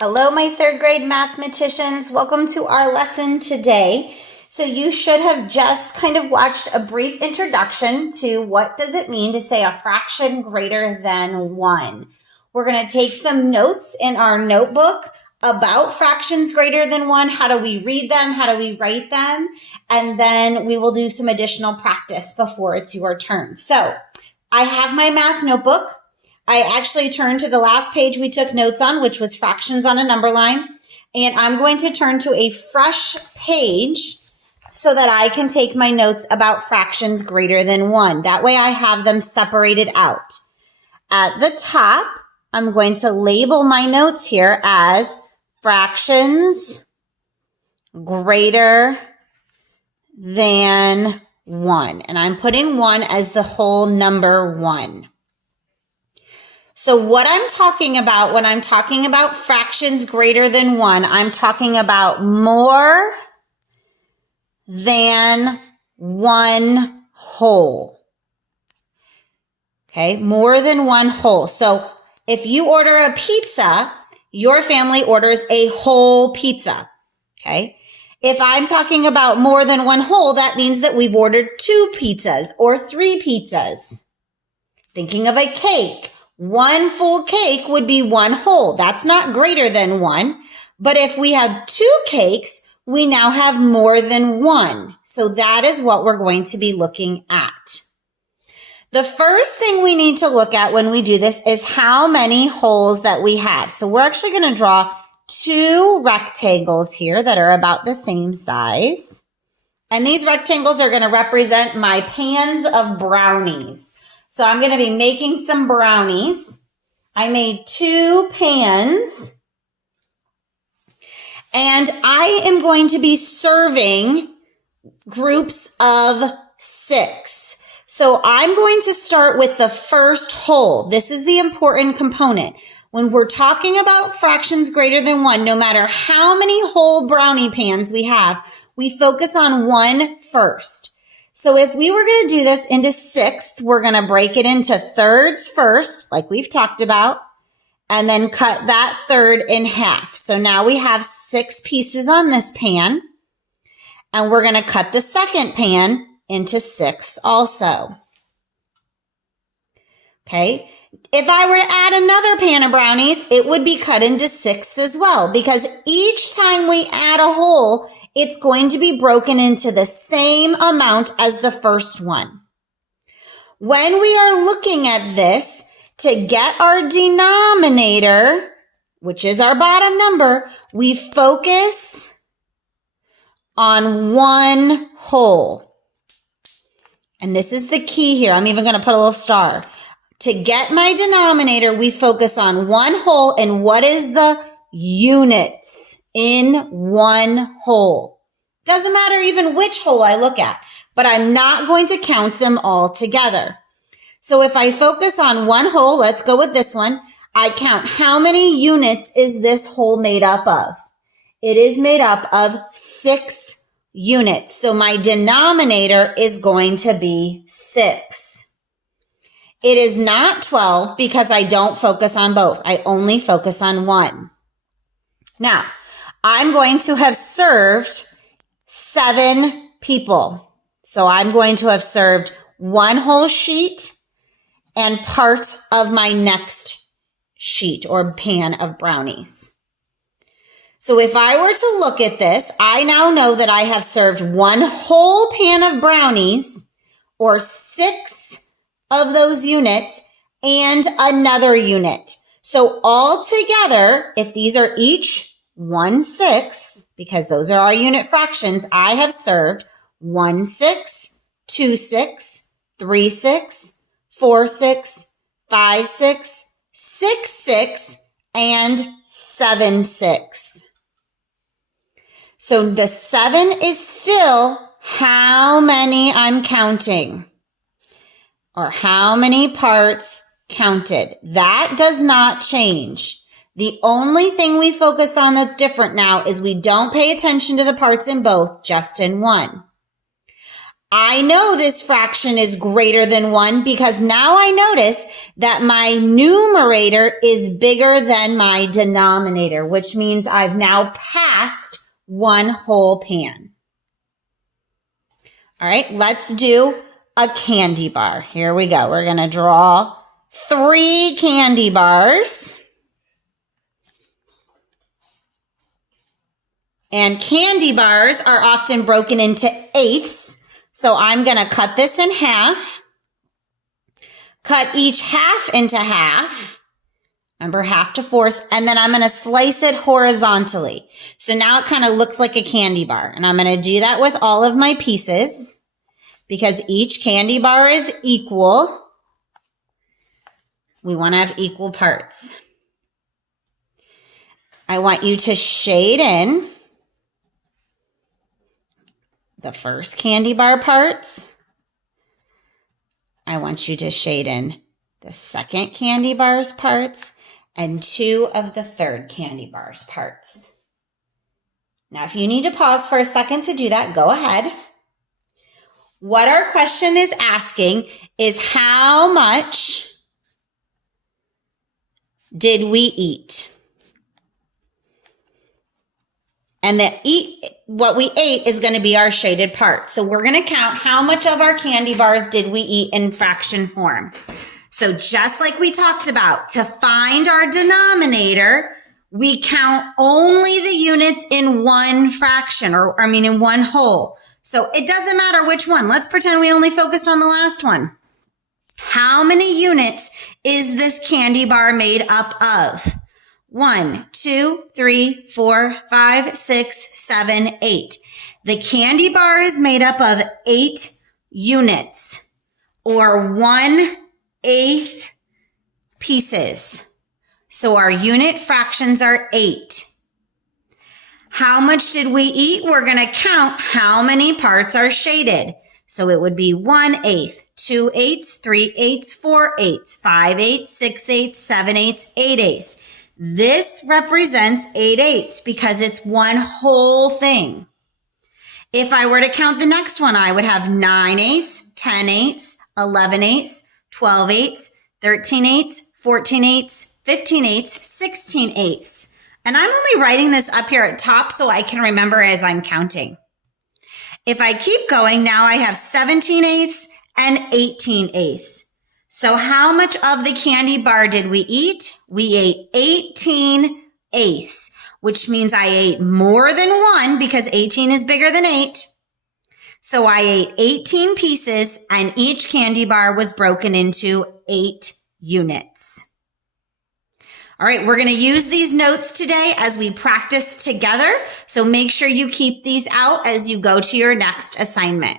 Hello, my third grade mathematicians. Welcome to our lesson today. So you should have just kind of watched a brief introduction to what does it mean to say a fraction greater than 1. We're going to take some notes in our notebook about fractions greater than 1. How do we read them? How do we write them? And then we will do some additional practice before it's your turn. So I have my math notebook. I actually turned to the last page we took notes on, which was fractions on a number line. And I'm going to turn to a fresh page so that I can take my notes about fractions greater than 1. That way I have them separated out. At the top, I'm going to label my notes here as fractions greater than 1. And I'm putting 1 as the whole number 1. So what I'm talking about when I'm talking about fractions greater than 1, I'm talking about more than 1 whole. Okay, more than 1 whole. So if you order a pizza, your family orders a whole pizza. Okay, if I'm talking about more than 1 whole, that means that we've ordered 2 pizzas or 3 pizzas. Thinking of a cake. 1 full cake would be 1 whole. That's not greater than 1. But if we have 2 cakes, we now have more than 1. So that is what we're going to be looking at. The first thing we need to look at when we do this is how many wholes that we have. So we're actually going to draw 2 rectangles here that are about the same size. And these rectangles are going to represent my pans of brownies. So I'm going to be making some brownies. I made 2 pans. And I am going to be serving groups of 6. So I'm going to start with the first whole. This is the important component. When we're talking about fractions greater than 1, no matter how many whole brownie pans we have, we focus on 1 first. So if we were going to do this into 6ths, we're going to break it into thirds first, like we've talked about, and then cut that third in half. So now we have 6 pieces on this pan, and we're going to cut the second pan into 6ths also. Okay. If I were to add another pan of brownies, it would be cut into 6ths as well, because each time we add a whole, it's going to be broken into the same amount as the first one. When we are looking at this, to get our denominator, which is our bottom number, we focus on 1 whole. And this is the key here. I'm even going to put a little star. To get my denominator, we focus on 1 whole, and what is the units in 1 whole? Doesn't matter even which whole I look at, but I'm not going to count them all together. So if I focus on 1 whole, let's go with this one. I count how many units is this whole made up of? It is made up of 6 units. So my denominator is going to be 6. It is not 12 because I don't focus on both. I only focus on 1. Now, I'm going to have served 7 people. So I'm going to have served 1 whole sheet and part of my next sheet or pan of brownies. So if I were to look at this, I now know that I have served 1 whole pan of brownies, or 6 of those units, and another unit. So all together, if these are each 1/6, because those are our unit fractions, I have served 1/6, 2/6, 3/6, 4/6, 5/6, 6/6, and 7/6. So the 7 is still how many I'm counting, or how many parts counted. That does not change. The only thing we focus on that's different now is we don't pay attention to the parts in both, just in 1. I know this fraction is greater than 1 because now I notice that my numerator is bigger than my denominator, which means I've now passed 1 whole pan. All right, let's do a candy bar. Here we go. We're going to draw 3 candy bars. And candy bars are often broken into eighths. So I'm going to cut this in half, cut each half into half, remember 1/2 to 4, and then I'm going to slice it horizontally. So now it kind of looks like a candy bar, and I'm going to do that with all of my pieces because each candy bar is equal. We want to have equal parts. I want you to shade in the first candy bar parts. I want you to shade in the second candy bar's parts and 2 of the third candy bar's parts. Now, if you need to pause for a second to do that, go ahead. What our question is asking is how much did we eat? And what we ate is going to be our shaded part. So we're going to count how much of our candy bars did we eat in fraction form. So just like we talked about, to find our denominator, we count only the units in one fraction, in one whole. So it doesn't matter which one. Let's pretend we only focused on the last one. How many units is this candy bar made up of? 1, 2, 3, 4, 5, 6, 7, 8. The candy bar is made up of 8 units or 1/8 pieces. So our unit fractions are 8. How much did we eat? We're going to count how many parts are shaded. So it would be 1/8, 2/8, 3/8, 4/8, 5/8, 6/8, 7/8, 8/8. This represents 8/8 because it's one whole thing. If I were to count the next one, I would have 9/8, 10/8, 11/8, 12/8, 13/8, 14/8, 15/8, 16/8. And I'm only writing this up here at top so I can remember as I'm counting. If I keep going, now I have 17/8 and 18/8. So how much of the candy bar did we eat? We ate 18/8, which means I ate more than 1 because 18 is bigger than 8. So I ate 18 pieces and each candy bar was broken into 8 units. All right, we're going to use these notes today as we practice together. So make sure you keep these out as you go to your next assignment.